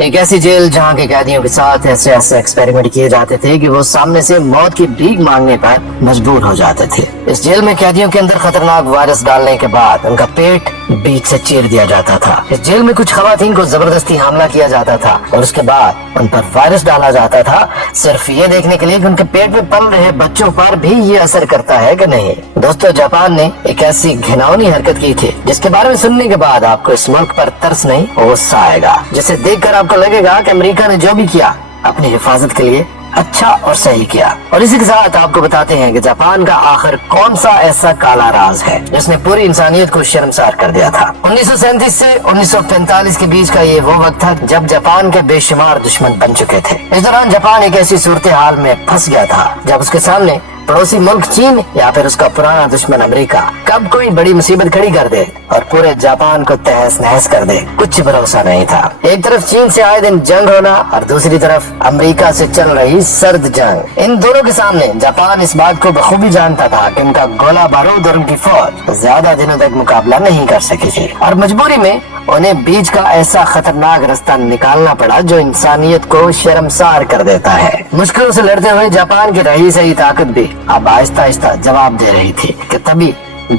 ایک ایسی جیل جہاں کے قیدیوں کے ساتھ ایسے ایکسپیریمنٹ کیے جاتے تھے کہ وہ سامنے سے موت کی بھیک مانگنے پر مجبور ہو جاتے تھے۔ اس جیل میں قیدیوں کے اندر خطرناک وائرس ڈالنے کے بعد ان کا پیٹ بیچ سے چیر دیا جاتا تھا۔ اس جیل میں کچھ خواتین کو زبردستی حاملہ کیا جاتا تھا اور اس کے بعد ان پر وائرس ڈالا جاتا تھا، صرف یہ دیکھنے کے لیے کہ ان کے پیٹ میں پل رہے بچوں پر بھی یہ اثر کرتا ہے کہ نہیں۔ دوستو، جاپان نے ایک ایسی گھناؤنی حرکت کی تھی جس کے بارے میں سننے کے بعد آپ کو اس ملک پر ترس نہیں غصہ آئے گا، جسے دیکھ کر آپ کو لگے گا کہ امریکہ نے جو بھی کیا اپنی حفاظت کے لیے اچھا اور صحیح کیا۔ اور اسی کے ساتھ آپ کو بتاتے ہیں کہ جاپان کا آخر کون سا ایسا کالا راز ہے جس نے پوری انسانیت کو شرمسار کر دیا تھا۔ 1937 سے 1945 کے بیچ کا یہ وہ وقت تھا جب جاپان کے بے شمار دشمن بن چکے تھے۔ اس دوران جاپان ایک ایسی صورتحال میں پھنس گیا تھا جب اس کے سامنے پڑوسی ملک چین یا پھر اس کا پرانا دشمن امریکہ کب کوئی بڑی مصیبت کھڑی کر دے اور پورے جاپان کو تہس نہس کر دے، کچھ بھروسہ نہیں تھا۔ ایک طرف چین سے آئے دن جنگ ہونا اور دوسری طرف امریکہ سے چل رہی سرد جنگ۔ ان دونوں کے سامنے جاپان اس بات کو بخوبی جانتا تھا کہ ان کا گولہ بارود اور ان کی فوج زیادہ دنوں تک مقابلہ نہیں کر سکی تھی، اور مجبوری میں انہیں بیچ کا ایسا خطرناک راستہ نکالنا پڑا جو انسانیت کو شرمسار کر دیتا ہے۔ مشکلوں سے لڑتے ہوئے جاپان کی رہی سہی طاقت بھی اب آہستہ آہستہ جواب دے رہی تھی کہ تبھی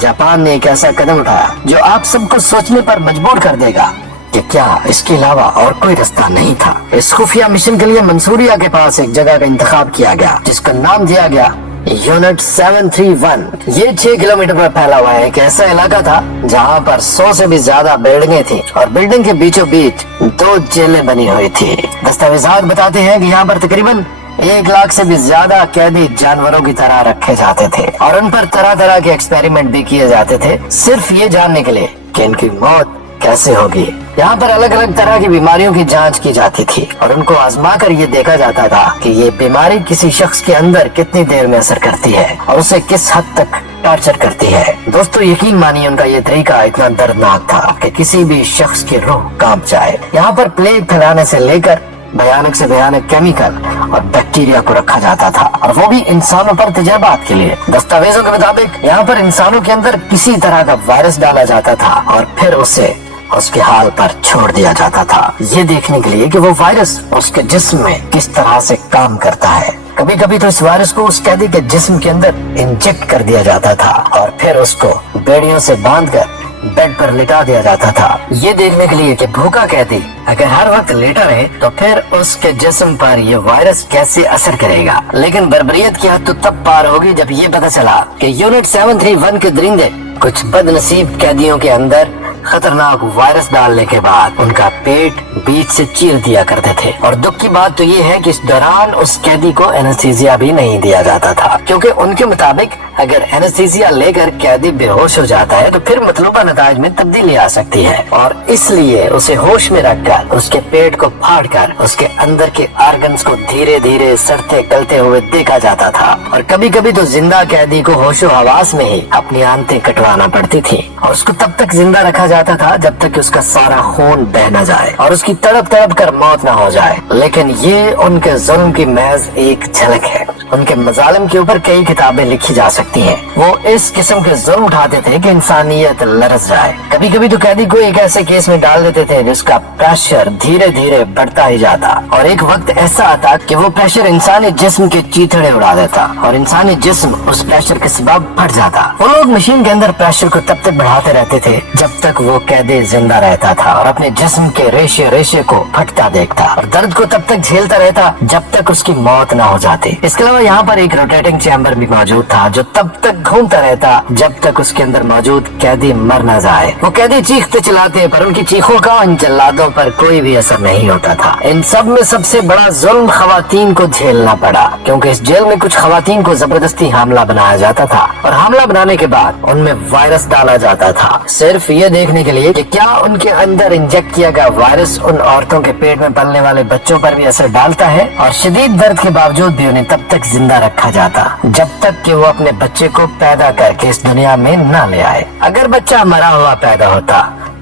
جاپان نے ایک ایسا قدم اٹھایا جو آپ سب کو سوچنے پر مجبور کر دے گا کہ کیا اس کے علاوہ اور کوئی راستہ نہیں تھا۔ اس خفیہ مشن کے لیے منصوریا کے پاس ایک جگہ کا انتخاب کیا گیا جس کا نام دیا گیا یونٹ 731۔ یہ 6 کلومیٹر پر پھیلا ہوا ہے ایک ایسا علاقہ تھا جہاں پر 100 سے بھی زیادہ بلڈنگیں تھیں اور بلڈنگ کے بیچوں بیچ 2 جیلیں بنی ہوئی تھی۔ دستاویزات بتاتے ہیں کہ یہاں پر تقریباً 1 لاکھ سے بھی زیادہ قیدی جانوروں کی طرح رکھے جاتے تھے اور ان پر طرح طرح کے ایکسپیریمنٹ بھی کیے جاتے تھے، صرف یہ جاننے کے لیے کہ ان کی موت کیسے ہوگی۔ یہاں پر الگ الگ طرح کی بیماریوں کی جانچ کی جاتی تھی اور ان کو آزما کر یہ دیکھا جاتا تھا کہ یہ بیماری کسی شخص کے اندر کتنی دیر میں اثر کرتی ہے اور اسے کس حد تک ٹارچر کرتی ہے۔ دوستو، یقین مانیے ان کا یہ طریقہ اتنا دردناک تھا کہ کسی بھی شخص کی روح کانپ جائے۔ یہاں پر پلیگ پھیلانے سے لے کر بھیانک سے بھیانک کیمیکل اور بیکٹیریا کو رکھا جاتا تھا، اور وہ بھی انسانوں پر تجربات کے لیے۔ دستاویزوں کے مطابق یہاں پر انسانوں کے اندر کسی طرح کا وائرس ڈالا جاتا تھا اور پھر اسے اس کے حال پر چھوڑ دیا جاتا تھا، یہ دیکھنے کے لیے کہ وہ وائرس اس کے جسم میں کس طرح سے کام کرتا ہے۔ کبھی کبھی تو اس وائرس کو اس قیدی کے جسم کے اندر انجیکٹ کر دیا جاتا تھا اور پھر اس کو بیڑیوں سے باندھ کر بیڈ پر لٹا دیا جاتا تھا، یہ دیکھنے کے لیے کہ بھوکا قیدی اگر ہر وقت لیٹا رہے تو پھر اس کے جسم پر یہ وائرس کیسے اثر کرے گا۔ لیکن بربریت کی حد تو تب پار ہوگی جب یہ پتہ چلا کہ یونٹ 731 کے درندے کچھ بد نصیب قیدیوں کے اندر خطرناک وائرس ڈالنے کے بعد ان کا پیٹ بیچ سے چیر دیا کرتے تھے۔ اور دکھ کی بات تو یہ ہے کہ اس دوران اس قیدی کو اینستھیزیا بھی نہیں دیا جاتا تھا، کیونکہ ان کے مطابق اگر اینستھیزیا لے کر قیدی بے ہوش ہو جاتا ہے تو پھر مطلوبہ نتائج میں تبدیلی آ سکتی ہے، اور اس لیے اسے ہوش میں رکھ کر اس کے پیٹ کو پھاڑ کر اس کے اندر کے آرگنز کو دھیرے دھیرے سڑتے گلتے ہوئے دیکھا جاتا تھا، اور کبھی کبھی تو زندہ قیدی کو ہوش و حواس میں ہی اپنی آنتیں کٹوانا پڑتی تھی، اور اس کو تب تک زندہ رکھا جاتا تھا جب تک کہ اس کا سارا خون بہ نہ جائے اور اس کی تڑپ تڑپ کر موت نہ ہو جائے۔ لیکن یہ ان کے ظلم کی محض ایک جھلک ہے، ان کے مظالم کے اوپر کئی کتابیں لکھی جا سکتی ہیں۔ وہ اس قسم کے ظلم اٹھاتے تھے کہ انسانیت لرز جائے۔ کبھی کبھی تو قیدی کو ایک ایسے کیس میں ڈال دیتے تھے جس کا پریشر دھیرے دھیرے بڑھتا ہی جاتا، اور ایک وقت ایسا آتا کہ وہ پریشر انسانی جسم کے چیتڑے اڑا دیتا اور انسانی جسم اس پریشر کے سبب پھٹ جاتا۔ وہ لوگ مشین کے اندر پریشر کو تب تک بڑھاتے رہتے تھے جب تک وہ قیدی زندہ رہتا تھا اور اپنے جسم کے ریشے ریشے کو پھٹتا دیکھتا، اور درد کو تب تک جھیلتا رہتا جب تک اس کی موت نہ ہو جاتی۔ اس کے علاوہ یہاں پر ایک روٹیٹنگ چیمبر بھی موجود تھا جو تب تک گھومتا رہتا جب تک اس کے اندر موجود قیدی مر نہ جائے۔ وہ قیدی چیختے چلاتے پر ان کی چیخوں کا ان جلادوں پر کوئی بھی اثر نہیں ہوتا تھا۔ ان سب میں سب سے بڑا ظلم خواتین کو جھیلنا پڑا، کیونکہ اس جیل میں کچھ خواتین کو زبردستی حاملہ بنایا جاتا تھا اور حاملہ بنانے کے بعد ان میں وائرس ڈالا جاتا تھا، صرف یہ دیکھنے کے لیے کہ کیا ان کے اندر انجیکٹ کیا گیا وائرس ان عورتوں کے پیٹ میں پلنے والے بچوں پر بھی اثر ڈالتا ہے، اور شدید درد کے باوجود بھی انہیں تب تک زندہ رکھا جاتا جب تک کہ وہ اپنے بچے کو پیدا کر کے اس دنیا میں نہ لے آئے۔ اگر بچہ مرا ہوا پیدا ہوتا